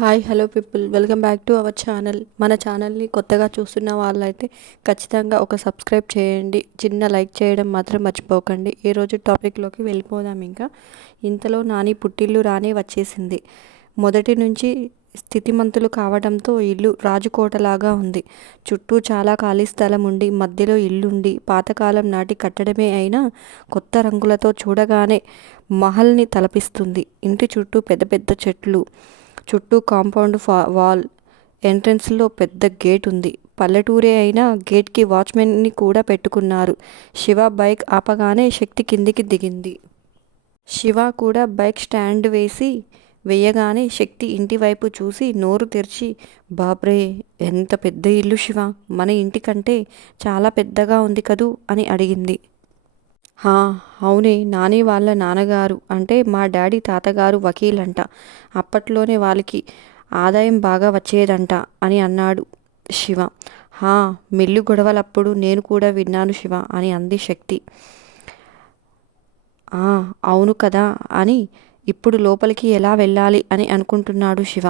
Hi hello people, welcome back to our channel. మన ఛానల్ని కొత్తగా చూస్తున్న వాళ్ళైతే ఖచ్చితంగా ఒక సబ్స్క్రైబ్ చేయండి, చిన్న లైక్ చేయడం మాత్రం మర్చిపోకండి. ఈరోజు టాపిక్లోకి వెళ్ళిపోదాం. ఇంతలో నాని పుట్టిల్లు రానే వచ్చేసింది. మొదటి నుంచి స్థితిమంతులు కావడంతో ఇల్లు రాజుకోటలాగా ఉంది. చుట్టూ చాలా ఖాళీ స్థలం ఉండి మధ్యలో ఇల్లుండి పాతకాలం నాటి కట్టడమే అయినా కొత్త రంగులతో చూడగానే మహల్ని తలపిస్తుంది. ఇంటి చుట్టూ పెద్ద పెద్ద చెట్లు, చుట్టూ కాంపౌండ్ వాల్, ఎంట్రన్స్లో పెద్ద గేట్ ఉంది. పల్లెటూరే అయినా గేట్కి వాచ్మెన్ని కూడా పెట్టుకున్నారు. శివ బైక్ ఆపగానే శక్తి కిందికి దిగింది. శివ కూడా బైక్ స్టాండ్ వేయగానే శక్తి ఇంటి వైపు చూసి నోరు తెరిచి, బాబ్రే, ఎంత పెద్ద ఇల్లు శివ, మన ఇంటి కంటే చాలా పెద్దగా ఉంది కదూ అని అడిగింది. హా, అవునే, నాని వాళ్ళ నాన్నగారు అంటే మా డాడీ తాతగారు వకీలంట. అప్పట్లోనే వాళ్ళకి ఆదాయం బాగా వచ్చేదంట అని అన్నాడు శివ. హా, మిల్లు గొడవలప్పుడు నేను కూడా విన్నాను శివ అని అంది శక్తి. అవును కదా అని ఇప్పుడు లోపలికి ఎలా వెళ్ళాలి అని అనుకుంటున్నాడు శివ.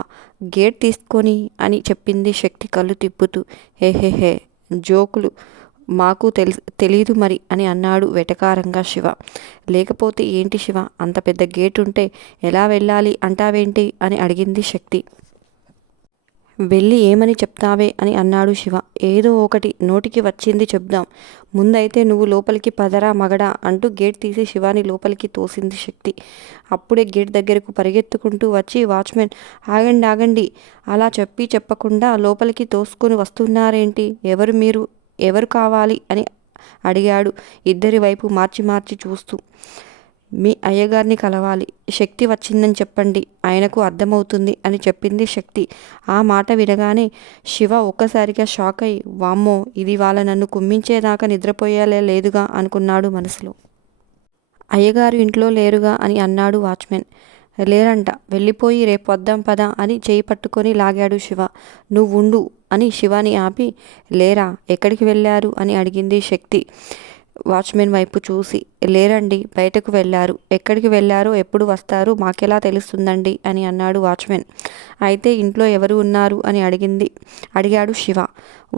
గేట్ తీసుకొని అని చెప్పింది శక్తి కళ్ళు తిప్పుతూ. హే జోకులు మాకు తెలీదు మరి అని అన్నాడు వెటకారంగా శివ. లేకపోతే ఏంటి శివ, అంత పెద్ద గేట్ ఉంటే ఎలా వెళ్ళాలి అంటావేంటి అని అడిగింది శక్తి. వెళ్ళి ఏమని చెప్తావే అని అన్నాడు శివ. ఏదో ఒకటి నోటికి వచ్చింది చెప్దాం, ముందైతే నువ్వు లోపలికి పదరా మగడా అంటూ గేట్ తీసి శివాని లోపలికి తోసింది శక్తి. అప్పుడే గేట్ దగ్గరకు పరిగెత్తుకుంటూ వచ్చి వాచ్మెన్, ఆగండి ఆగండి, అలా చెప్పకుండా లోపలికి తోసుకొని వస్తున్నారేంటి, ఎవరు మీరు, ఎవరు కావాలి అని అడిగాడు ఇద్దరి వైపు మార్చి మార్చి చూస్తూ. మీ అయ్యగారిని కలవాలి, శక్తి వచ్చిందని చెప్పండి, ఆయనకు అర్థమవుతుంది అని చెప్పింది శక్తి. ఆ మాట వినగానే శివ ఒక్కసారిగా షాక్ అయి, వామ్మో, ఇది వాళ్ళ నన్ను కుమ్మించేదాకా నిద్రపోయేలా లేదుగా అనుకున్నాడు మనసులో. అయ్యగారు ఇంట్లో లేరుగా అని అన్నాడు వాచ్మెన్. లేరంట, వెళ్ళిపోయి రేపు వద్దాం పద అని చేయి పట్టుకొని లాగాడు శివ. నువ్వుండు అని శివాని ఆపి, లేరా, ఎక్కడికి వెళ్ళారు అని అడిగింది శక్తి వాచ్మెన్ వైపు చూసి. లేరండి, బయటకు వెళ్ళారు. ఎక్కడికి వెళ్ళారో ఎప్పుడు వస్తారో మాకెలా తెలుస్తుందండి అని అన్నాడు వాచ్మెన్. అయితే ఇంట్లో ఎవరు ఉన్నారు అని అడిగాడు శివ.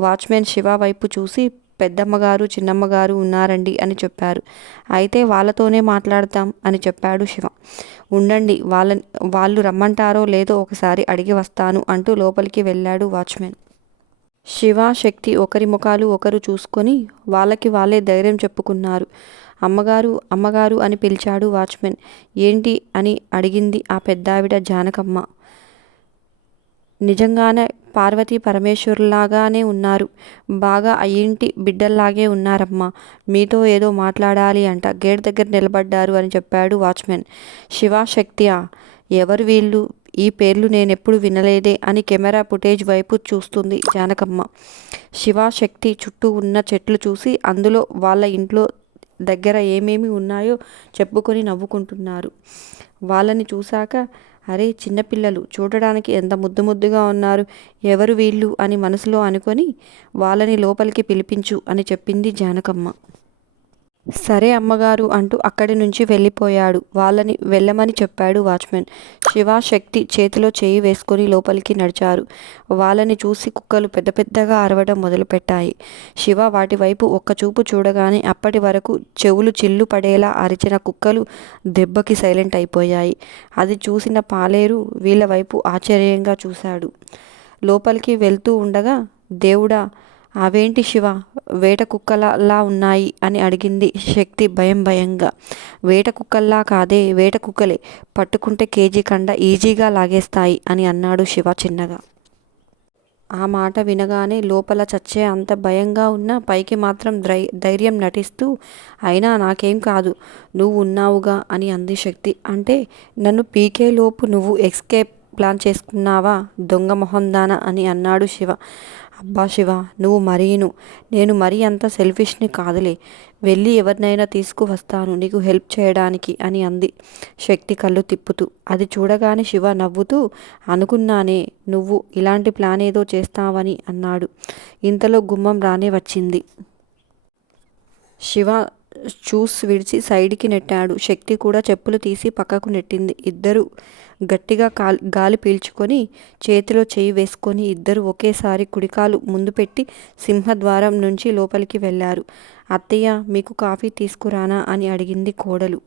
వాచ్మెన్ శివ వైపు చూసి, పెద్దమ్మగారు చిన్నమ్మగారు ఉన్నారండి అని చెప్పారు. అయితే వాళ్ళతోనే మాట్లాడతాం అని చెప్పాడు శివ. ఉండండి, వాళ్ళు రమ్మంటారో లేదో ఒకసారి అడిగి వస్తాను అంటూ లోపలికి వెళ్ళాడు వాచ్మెన్. శివ శక్తి ఒకరి ముఖాలు ఒకరు చూసుకొని వాళ్ళకి వాళ్ళే ధైర్యం చెప్పుకున్నారు. అమ్మగారు అమ్మగారు అని పిలిచాడు వాచ్మెన్. ఏంటి అని అడిగింది ఆ పెద్దావిడ జానకమ్మ. నిజంగానే పార్వతీ పరమేశ్వరులాగానే ఉన్నారు, బాగా అయ్యింటి బిడ్డల్లాగే ఉన్నారమ్మా, మీతో ఏదో మాట్లాడాలి అంట, గేట్ దగ్గర నిలబడ్డారు అని చెప్పాడు వాచ్మెన్. శివశక్తియా, ఎవరు వీళ్ళు, ఈ పేర్లు నేనెప్పుడు వినలేదే అని కెమెరా ఫుటేజ్ వైపు చూస్తుంది జానకమ్మ. శివశక్తి చుట్టూ ఉన్న చెట్లు చూసి అందులో వాళ్ళ ఇంట్లో దగ్గర ఏమేమి ఉన్నాయో చెప్పుకొని నవ్వుకుంటున్నారు. వాళ్ళని చూశాక, అరే చిన్నపిల్లలు, చూడడానికి ఎంత ముద్దు ముద్దుగా ఉన్నారు, ఎవరు వీళ్ళు అని మనసులో అనుకొని వాళ్ళని లోపలికి పిలిపించు అని చెప్పింది జానకమ్మ. సరే అమ్మగారు అంటూ అక్కడి నుంచి వెళ్ళిపోయాడు. వాళ్ళని వెళ్ళమని చెప్పాడు వాచ్మెన్. శివశక్తి చేతిలో చేయి వేసుకొని లోపలికి నడిచారు. వాళ్ళని చూసి కుక్కలు పెద్ద పెద్దగా అరవడం మొదలుపెట్టాయి. శివ వాటి వైపు ఒక్కచూపు చూడగానే అప్పటి వరకు చెవులు చిల్లు పడేలా అరిచిన కుక్కలు దెబ్బకి సైలెంట్ అయిపోయాయి. అది చూసిన పాలేరు వీళ్ళ వైపు ఆశ్చర్యంగా చూశాడు. లోపలికి వెళ్తూ ఉండగా, దేవుడా, అవేంటి శివ, వేట కుక్కలలా ఉన్నాయి అని అడిగింది శక్తి భయంగా. వేట కుక్కల్లా కాదే, వేట కుక్కలే, పట్టుకుంటే కేజీ కండ ఈజీగా లాగేస్తాయి అని అన్నాడు శివ చిన్నగా. ఆ మాట వినగానే లోపల చచ్చే అంత భయంగా ఉన్న పైకి మాత్రం ధైర్యం నటిస్తూ, అయినా నాకేం కాదు, నువ్వు ఉన్నావుగా అని అంది శక్తి. అంటే నన్ను పీకేలోపు నువ్వు ఎస్కేప్ ప్లాన్ చేసుకున్నావా, దొంగ మొహందానా అని అన్నాడు శివ. అబ్బా శివ, నువ్వు మరీను, నేను మరీ అంత సెల్ఫిష్ని కాదులే, వెళ్ళి ఎవరినైనా తీసుకువస్తాను నీకు హెల్ప్ చేయడానికి అని అంది శక్తి కళ్ళు తిప్పుతూ. అది చూడగానే శివ నవ్వుతూ, అనుకున్నానే నువ్వు ఇలాంటి ప్లాన్ ఏదో చేస్తావని అన్నాడు. ఇంతలో గుమ్మం రానే వచ్చింది. శివ షూస్ విడిచి సైడ్కి నెట్టాడు. శక్తి కూడా చెప్పులు తీసి పక్కకు నెట్టింది. ఇద్దరు గట్టిగా గాలి పీల్చుకొని చేతిలో చేయి వేసుకొని ఇద్దరు ఒకేసారి కుడికాలు ముందు పెట్టి సింహద్వారం నుంచి లోపలికి వెళ్ళారు. అత్తయ్య, మీకు కాఫీ తీసుకురానా అని అడిగింది కోడలు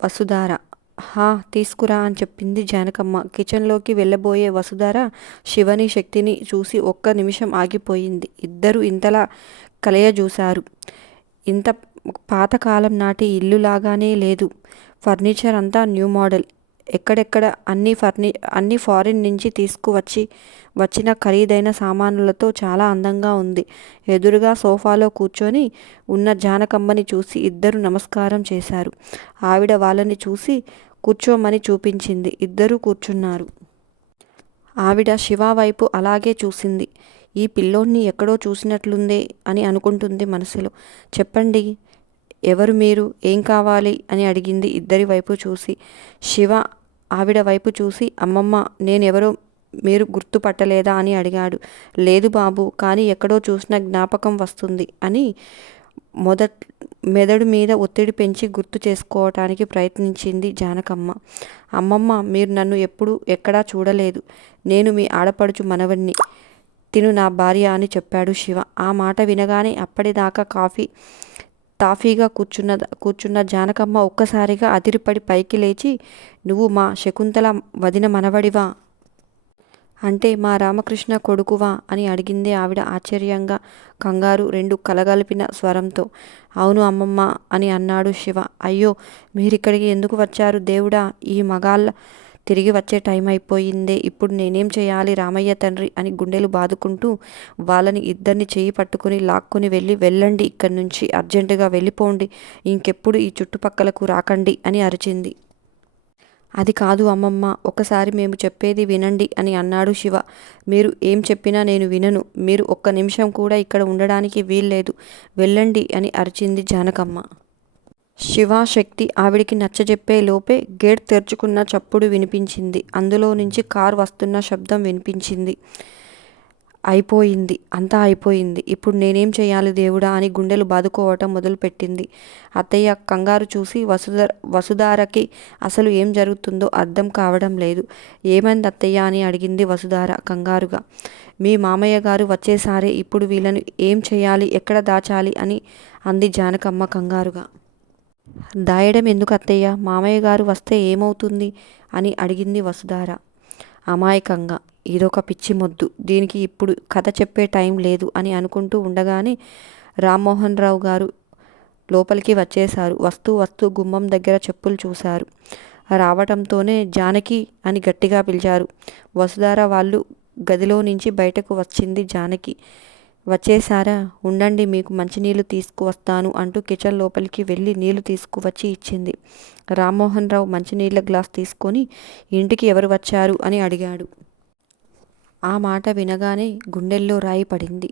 వసుధార. హా, తీసుకురా అని చెప్పింది జానకమ్మ. కిచెన్లోకి వెళ్ళబోయే వసుధార శివని శక్తిని చూసి ఒక్క నిమిషం ఆగిపోయింది. ఇద్దరు ఇంతలా కలయజూశారు. ఇంత పాతకాలం నాటి ఇల్లులాగానే లేదు. ఫర్నిచర్ అంతా న్యూ మోడల్. ఎక్కడెక్కడ అన్ని ఫారిన్ నుంచి వచ్చిన ఖరీదైన సామానులతో చాలా అందంగా ఉంది. ఎదురుగా సోఫాలో కూర్చొని ఉన్న జానకమ్మని చూసి ఇద్దరు నమస్కారం చేశారు. ఆవిడ వాళ్ళని చూసి కూర్చోమని చూపించింది. ఇద్దరూ కూర్చున్నారు. ఆవిడ శివ వైపు అలాగే చూసింది. ఈ పిల్లోడ్ని ఎక్కడో చూసినట్లుందే అని అనుకుంటుంది మనసులో. చెప్పండి, ఎవరు మీరు, ఏం కావాలి అని అడిగింది ఇద్దరి వైపు చూసి. శివ ఆవిడ వైపు చూసి, అమ్మమ్మ, నేనెవరో మీరు గుర్తుపట్టలేదా అని అడిగాడు. లేదు బాబు, కానీ ఎక్కడో చూసిన జ్ఞాపకం వస్తుంది అని మెదడు మీద ఒత్తిడి పెంచి గుర్తు చేసుకోవటానికి ప్రయత్నించింది జానకమ్మ. అమ్మమ్మ, మీరు నన్ను ఎక్కడా చూడలేదు. నేను మీ ఆడపడుచు మనవణ్ణి. తిను నా భార్య అని చెప్పాడు శివ. ఆ మాట వినగానే అప్పటిదాకా తాఫీగా కూర్చున్న జానకమ్మ ఒక్కసారిగా అదిరిపడి పైకి లేచి, నువ్వు మా శకుంతల వదిన మనవడివా? అంటే మా రామకృష్ణ కొడుకువా అని అడిగింది ఆవిడ ఆశ్చర్యంగా, కంగారు రెండు కలగలిపిన స్వరంతో. అవును అమ్మమ్మ అని అన్నాడు శివ. అయ్యో, మీరిక్కడికి ఎందుకు వచ్చారు దేవుడా? ఈ మగాళ్ళ తిరిగి వచ్చే టైం అయిపోయిందే. ఇప్పుడు నేనేం చేయాలి రామయ్య తండ్రి అని గుండెలు బాదుకుంటూ వాళ్ళని ఇద్దరిని చేయి పట్టుకుని లాక్కుని వెళ్ళండి ఇక్కడి నుంచి, అర్జెంటుగా వెళ్ళిపోండి, ఇంకెప్పుడు ఈ చుట్టుపక్కలకు రాకండి అని అరిచింది. అది కాదు అమ్మమ్మ, ఒకసారి మేము చెప్పేది వినండి అని అన్నాడు శివ. మీరు ఏం చెప్పినా నేను వినను. మీరు ఒక్క నిమిషం కూడా ఇక్కడ ఉండడానికి వీల్లేదు. వెళ్ళండి అని అరిచింది జానకమ్మ. శివ శక్తి ఆవిడికి నచ్చజెప్పే లోపే గేట్ తెరుచుకున్న చప్పుడు వినిపించింది. అందులో నుంచి కార్ వస్తున్న శబ్దం వినిపించింది. అయిపోయింది, అంతా అయిపోయింది. ఇప్పుడు నేనేం చేయాలి దేవుడా అని గుండెలు బాదుకోవటం మొదలుపెట్టింది. అత్తయ్య కంగారు చూసి వసుధారకి అసలు ఏం జరుగుతుందో అర్థం కావడం లేదు. ఏమైంది అత్తయ్య అని అడిగింది వసుధార కంగారుగా. మీ మామయ్య గారు వచ్చేసారే, ఇప్పుడు వీళ్ళను ఏం చేయాలి, ఎక్కడ దాచాలి అని అంది జానకమ్మ కంగారుగా. దాయడం ఎందుకు అత్తయ్య, మామయ్య గారు వస్తే ఏమవుతుంది అని అడిగింది వసుధార అమాయకంగా. ఇదొక పిచ్చి మొద్దు, దీనికి ఇప్పుడు కథ చెప్పే టైం లేదు అని అనుకుంటూ ఉండగానే రామ్మోహన్ రావు గారు లోపలికి వచ్చేశారు. వస్తూ గుమ్మం దగ్గర చెప్పులు చూశారు. రావటంతోనే జానకి అని గట్టిగా పిలిచారు. వసుధార వాళ్ళు గదిలో నుంచి బయటకు వచ్చింది జానకి. వచ్చేసారా, ఉండండి మీకు మంచినీళ్ళు తీసుకువస్తాను అంటూ కిచెన్ లోపలికి వెళ్ళి నీళ్లు తీసుకువచ్చి ఇచ్చింది. రామ్మోహన్ రావు మంచినీళ్ళ గ్లాస్ తీసుకొని ఇంటికి ఎవరు వచ్చారు అని అడిగాడు. ఆ మాట వినగానే గుండెల్లో రాయి పడింది.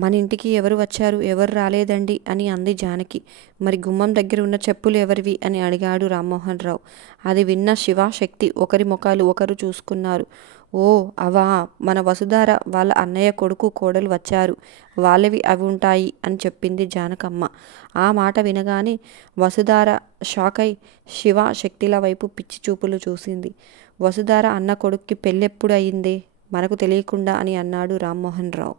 మన ఇంటికి ఎవరు వచ్చారు, ఎవరు రాలేదండి అని అంది జానకి. మరి గుమ్మం దగ్గర ఉన్న చెప్పులు ఎవరివి అని అడిగాడు రామ్మోహన్ రావు. అది విన్న శివ శక్తి ఒకరి ముఖాలు ఒకరు చూసుకున్నారు. ఓ అవా, మన వసుధార వాళ్ళ అన్నయ్య కొడుకు కోడలు వచ్చారు, వాళ్ళవి అవి ఉంటాయి అని చెప్పింది జానకమ్మ. ఆ మాట వినగానే వసుధార షాకై శివ శక్తిల వైపు పిచ్చి చూపులు చూసింది. వసుధార అన్న కొడుక్కి పెళ్ళెప్పుడు అయిందే మనకు తెలియకుండా అని అన్నాడు రామ్మోహన్ రావు.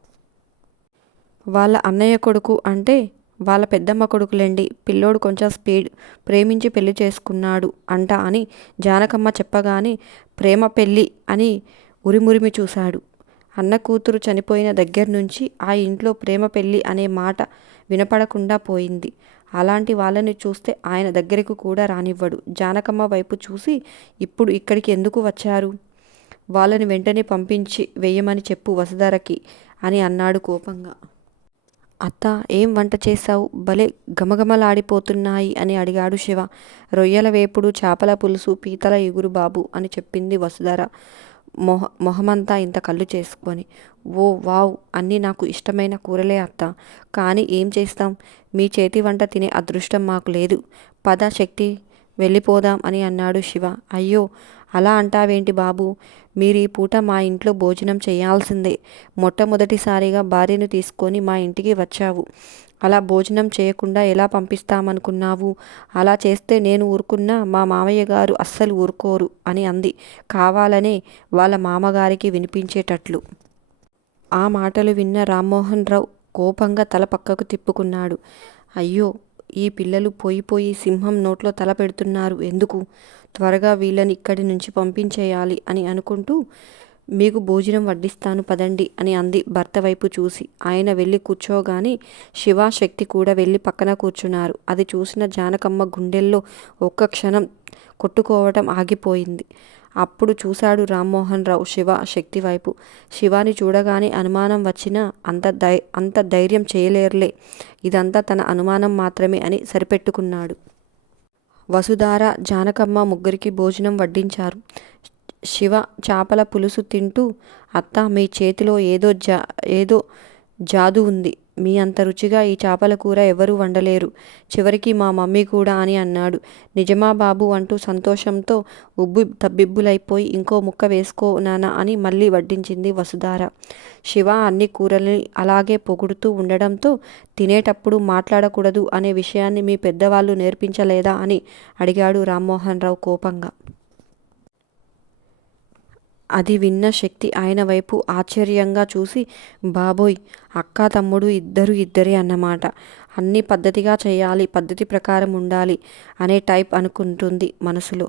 వాళ్ళ అన్నయ్య కొడుకు అంటే వాళ్ళ పెద్దమ్మ కొడుకులేండి. పిల్లోడు కొంచెం స్పీడ్, ప్రేమించి పెళ్లి చేసుకున్నాడు అంట అని జానకమ్మ చెప్పగానే ప్రేమ పెళ్ళి అని ఉరిమురిమి చూశాడు. అన్న కూతురు చనిపోయిన దగ్గర నుంచి ఆ ఇంట్లో ప్రేమ పెళ్ళి అనే మాట వినపడకుండా పోయింది. అలాంటి వాళ్ళని చూస్తే ఆయన దగ్గరకు కూడా రానివ్వడు. జానకమ్మ వైపు చూసి, ఇప్పుడు ఇక్కడికి ఎందుకు వచ్చారు? వాళ్ళని వెంటనే పంపించి వెయ్యమని చెప్పు వసుధారకి అని అన్నాడు కోపంగా. అత్త, ఏం వంట చేశావు, భలే ఘమఘమలాడిపోతున్నాయి అని అడిగాడు శివ. రొయ్యల వేపుడు, చేపల పులుసు, పీతల ఇగురు బాబు అని చెప్పింది వసుధార మొహమంతా ఇంత కళ్ళు చేసుకొని. ఓ వావ్, అన్నీ నాకు ఇష్టమైన కూరలే అత్త. కానీ ఏం చేస్తాం, మీ చేతి వంట తినే అదృష్టం మాకు లేదు. పద శక్తి, వెళ్ళిపోదాం అని అన్నాడు శివ. అయ్యో, అలా అంటావేంటి బాబు, మీరీ పూట మా ఇంట్లో భోజనం చేయాల్సిందే. మొట్టమొదటిసారిగా భార్యను తీసుకొని మా ఇంటికి వచ్చావు. అలా భోజనం చేయకుండా ఎలా పంపిస్తామనుకున్నావు? అలా చేస్తే నేను ఊరుకున్నా మా మామయ్య గారు అస్సలు ఊరుకోరు అని అంది కావాలనే వాళ్ళ మామగారికి వినిపించేటట్లు. ఆ మాటలు విన్న రామ్మోహన్ రావు కోపంగా తల పక్కకు తిప్పుకున్నాడు. అయ్యో, ఈ పిల్లలు పోయి పోయి సింహం నోట్లో తల పెడుతున్నారు ఎందుకు? త్వరగా వీళ్ళని ఇక్కడి నుంచి పంపించేయాలి అని అనుకుంటూ మీకు భోజనం వడ్డిస్తాను పదండి అని అంది భర్త వైపు చూసి. ఆయన వెళ్ళి కూర్చోగానే శివ, శక్తి కూడా వెళ్ళి పక్కన కూర్చున్నారు. అది చూసిన జానకమ్మ గుండెల్లో ఒక్క క్షణం కొట్టుకోవటం ఆగిపోయింది. అప్పుడు చూశాడు రామ్మోహన్ రావు శివ, శక్తి వైపు. శివాని చూడగానే అనుమానం వచ్చినా అంత ధైర్యం చేయలేరులే, ఇదంతా తన అనుమానం మాత్రమే అని సరిపెట్టుకున్నాడు. వసుధార, జానకమ్మ ముగ్గురికి భోజనం వడ్డించారు. శివ చేపల పులుసు తింటూ అత్తా, మీ చేతిలో ఏదో జాదు ఉంది. మీ అంత రుచిగా ఈ చేపల కూర ఎవరూ వండలేరు, చివరికి మా మమ్మీ కూడా అని అన్నాడు. నిజమా బాబు అంటూ సంతోషంతో తబ్బిబ్బులైపోయి ఇంకో ముక్క వేసుకో నాన్న అని మళ్ళీ వడ్డించింది వసుధార. శివ అన్ని కూరల్ని అలాగే పొగుడుతూ ఉండడంతో తినేటప్పుడు మాట్లాడకూడదు అనే విషయాన్ని మీ పెద్దవాళ్ళు నేర్పించలేదా అని అడిగాడు రామ్మోహన్ రావు కోపంగా. అది విన్న శక్తి ఆయన వైపు ఆశ్చర్యంగా చూసి, బాబోయ్, అక్క తమ్ముడు ఇద్దరే అన్నమాట. అన్నీ పద్ధతిగా చేయాలి, పద్ధతి ప్రకారం ఉండాలి అనే టైప్ అనుకుంటుంది మనసులో.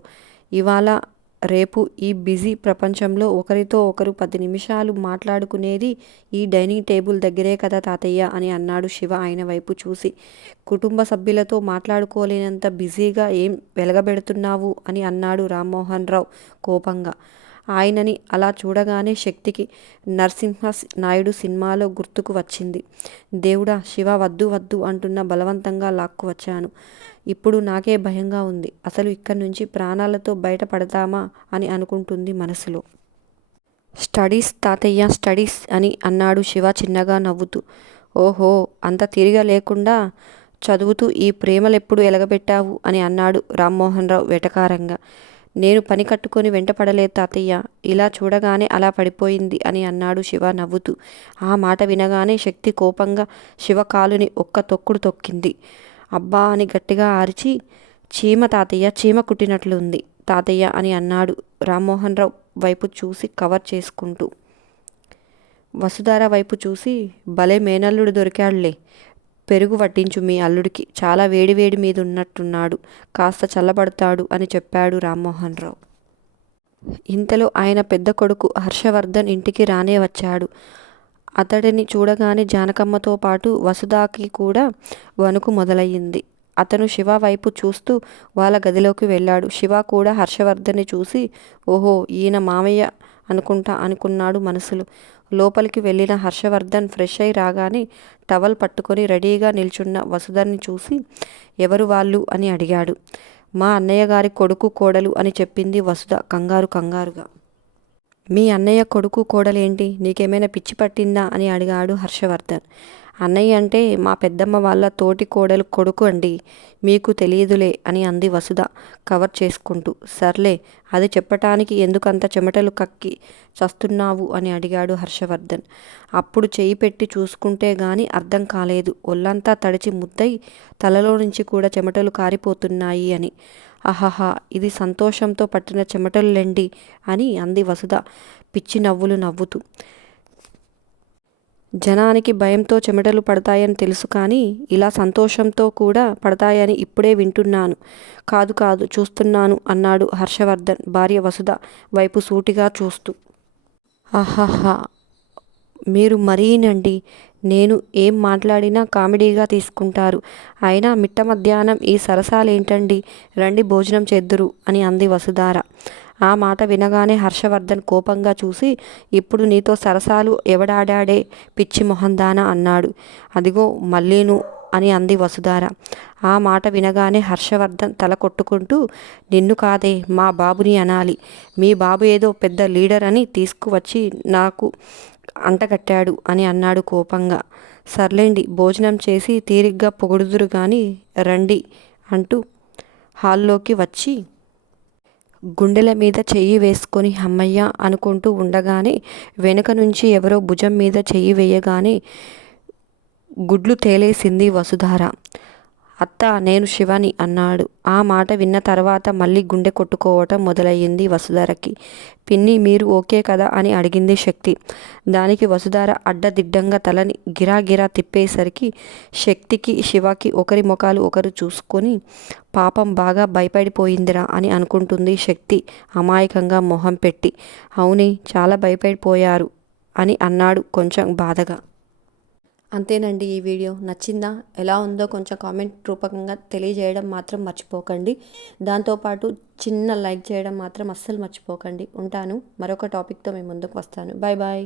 ఇవాళ రేపు ఈ బిజీ ప్రపంచంలో ఒకరితో ఒకరు 10 నిమిషాలు మాట్లాడుకునేది ఈ డైనింగ్ టేబుల్ దగ్గరే కదా తాతయ్య అని అన్నాడు శివ ఆయన వైపు చూసి. కుటుంబ సభ్యులతో మాట్లాడుకోలేనంత బిజీగా ఏం వెలగబెడుతున్నావు అని అన్నాడు రామ్మోహన్ రావు కోపంగా. ఆయనని అలా చూడగానే శక్తికి నరసింహ నాయుడు సినిమాలో గుర్తుకు వచ్చింది. దేవుడా, శివ వద్దు వద్దు అంటున్న బలవంతంగా లాక్కు వచ్చాను. ఇప్పుడు నాకే భయంగా ఉంది. అసలు ఇక్కడి నుంచి ప్రాణాలతో బయటపడతామా అని అనుకుంటుంది మనసులో. స్టడీస్ తాతయ్య, స్టడీస్ అని అన్నాడు శివ చిన్నగా నవ్వుతూ. ఓహో, అంత తిరిగ లేకుండా చదువుతూ ఈ ప్రేమలెప్పుడు ఎలగబెట్టావు అని అన్నాడు రామ్మోహన్ రావు వెటకారంగా. నేను పని కట్టుకొని వెంటపడలేదు తాతయ్య, ఇలా చూడగానే అలా పడిపోయింది అని అన్నాడు శివ నవ్వుతూ. ఆ మాట వినగానే శక్తి కోపంగా శివ కాలుని ఒక్క తొక్కుడు తొక్కింది. అబ్బా అని గట్టిగా అరిచి, చీమ తాతయ్య, చీమ కుట్టినట్లుంది తాతయ్య అని అన్నాడు రామ్మోహన్ రావు వైపు చూసి కవర్ చేసుకుంటూ. వసుధార వైపు చూసి, భలే మేనల్లుడు దొరికాడులే, పెరుగు వడ్డించు మీ అల్లుడికి, చాలా వేడివేడి మీద ఉన్నట్టున్నాడు, కాస్త చల్లబడతాడు అని చెప్పాడు రామ్మోహన్ రావు. ఇంతలో ఆయన పెద్ద కొడుకు హర్షవర్ధన్ ఇంటికి రానే వచ్చాడు. అతడిని చూడగానే జానకమ్మతో పాటు వసుధాకి కూడా వణుకు మొదలయ్యింది. అతను శివ వైపు చూస్తూ వాళ్ళ గదిలోకి వెళ్ళాడు. శివ కూడా హర్షవర్ధన్ని చూసి, ఓహో, ఈయన మామయ్య అనుకున్నాడు మనసులో. లోపలికి వెళ్ళిన హర్షవర్ధన్ ఫ్రెష్ అయి రాగానే టవల్ పట్టుకొని రెడీగా నిల్చున్న వసుధని చూసి, ఎవరు వాళ్ళు అని అడిగాడు. మా అన్నయ్య గారి కొడుకు కోడలు అని చెప్పింది వసుధ కంగారుగా. మీ అన్నయ్య కొడుకు కోడలేంటి, నీకేమైనా పిచ్చి పట్టిందా అని అడిగాడు హర్షవర్ధన్. అన్నయ్య అంటే మా పెద్దమ్మ వాళ్ళ తోటి కోడలు కొడుకు అండి, మీకు తెలియదులే అని అంది వసుధ కవర్ చేసుకుంటూ. సర్లే, అది చెప్పటానికి ఎందుకంత చెమటలు కక్కి చస్తున్నావు అని అడిగాడు హర్షవర్ధన్. అప్పుడు చెయ్యి పెట్టి చూసుకుంటే గాని అర్థం కాలేదు, ఒళ్ళంతా తడిచి ముద్దై తలలో నుంచి కూడా చెమటలు కారిపోతున్నాయి అని. అహహా, ఇది సంతోషంతో పట్టిన చెమటలులెండి అని అంది వసుధ పిచ్చి నవ్వులు నవ్వుతూ. జనానికి భయంతో చెమటలు పడతాయని తెలుసు, కానీ ఇలా సంతోషంతో కూడా పడతాయని ఇప్పుడే వింటున్నాను. కాదు చూస్తున్నాను అన్నాడు హర్షవర్ధన్ భార్య వసుధ వైపు సూటిగా చూస్తూ. ఆహాహా, మీరు మరీనండి, నేను ఏం మాట్లాడినా కామెడీగా తీసుకుంటారు. అయినా మిట్ట మధ్యాహ్నం ఈ సరసాలేంటండి, రండి భోజనం చేద్దురు అని అంది వసుధార. ఆ మాట వినగానే హర్షవర్ధన్ కోపంగా చూసి, ఇప్పుడు నీతో సరసాలు ఎవడాడాడే పిచ్చి మొహందానా అన్నాడు. అదిగో మళ్ళీను అని అంది వసుధార. ఆ మాట వినగానే హర్షవర్ధన్ తల కొట్టుకుంటూ, నిన్ను కాదే మా బాబుని అనాలి, మీ బాబు ఏదో పెద్ద లీడర్ అని తీసుకువచ్చి నాకు అంటగట్టాడు అని అన్నాడు కోపంగా. సర్లేండి, భోజనం చేసి తీరిగ్గా పొగుడుదురు గాని రండి అంటూ హాల్లోకి వచ్చి గుండెల మీద చెయ్యి వేసుకొని హమ్మయ్య అనుకుంటూ ఉండగానే వెనుక నుంచి ఎవరో భుజం మీద చెయ్యి వేయగానే గుడ్లు తేలేసింది వసుధార. అత్త, నేను శివని అన్నాడు. ఆ మాట విన్న తర్వాత మళ్ళీ గుండె కొట్టుకోవటం మొదలయ్యింది వసుధారకి. పిన్ని, మీరు ఓకే కదా అని అడిగింది శక్తి. దానికి వసుధార అడ్డదిడ్డంగా తలని గిరాగిరా తిప్పేసరికి శక్తికి శివకి ఒకరి ముఖాలు ఒకరు చూసుకొని, పాపం బాగా భయపడిపోయిందిరా అని అనుకుంటుంది శక్తి అమాయకంగా మొహం పెట్టి. అవునే, చాలా భయపడిపోయారు అని అన్నాడు కొంచెం బాధగా. అంతేనండి, ఈ వీడియో నచ్చిందా? ఎలా ఉందో కొంచెం కామెంట్ రూపకంగా తెలియజేయడం మాత్రం మర్చిపోకండి. దాంతోపాటు చిన్న లైక్ చేయడం మాత్రం అస్సలు మర్చిపోకండి. ఉంటాను, మరొక టాపిక్తో మీ ముందుకు వస్తాను. Bye bye.